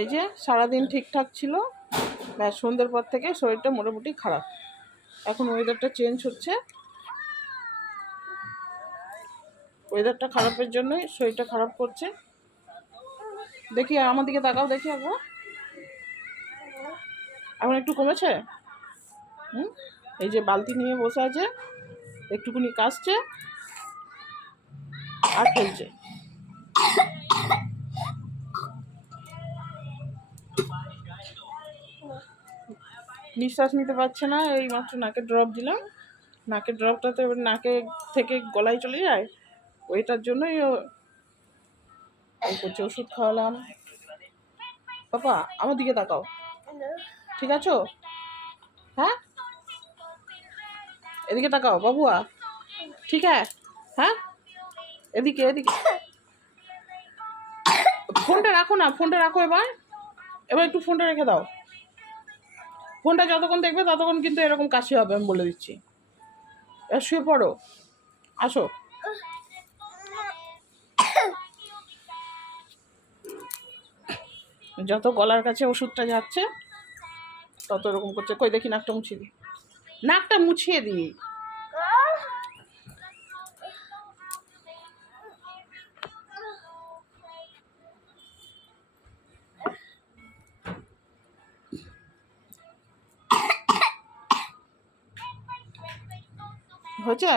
এই যে সারাদিন ঠিকঠাক ছিল, ব্যাস সন্ধ্যের পর থেকে শরীরটা মোটামুটি খারাপ। এখন ওয়েদারটা চেঞ্জ হচ্ছে, ওয়েদারটা খারাপের জন্যই শরীরটা খারাপ করছে। দেখি আমার দিকে তাকাও, দেখি একবার। এখন একটু কমেছে। এই যে বালতি নিয়ে বসে আছে, একটুকুনি কাশছে আর খেলছে। নিঃশ্বাস নিতে পারছে না, এই মাত্র নাকে ড্রপ দিলাম। নাকের ড্রপটা তো এবার নাকে থেকে গলায় চলে যায়, ওইটার জন্যই করছে। ওষুধ খাওয়ালাম। পাপা আমার দিকে তাকাও, ঠিক আছো? হ্যাঁ, এদিকে তাকাও বাবুয়া, ঠিক আছে? হ্যাঁ, এদিকে এদিকে। ফোনটা রাখো না, ফোনটা রাখো এবার। এবার একটু ফোনটা রেখে দাও। ফোনটা যতক্ষণ দেখবে ততক্ষণ কিন্তু এরকম কাশি হবে, আমি বলে দিচ্ছি। এবার শুয়ে পড়ো, আসো। যত গলার কাছে ওষুধটা যাচ্ছে তত এরকম করছে। কই দেখি নাকটা মুছিয়ে দিই, নাকটা মুছিয়ে দিই। হয়েছে?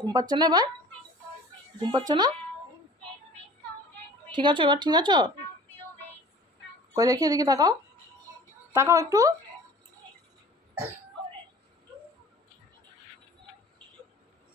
ঘুম পাচ্ছে না এবার? ঘুম পাচ্ছে না? ঠিক আছে এবার, ঠিক আছে? কই দেখি এদিকে তাকাও, তাকাও একটু।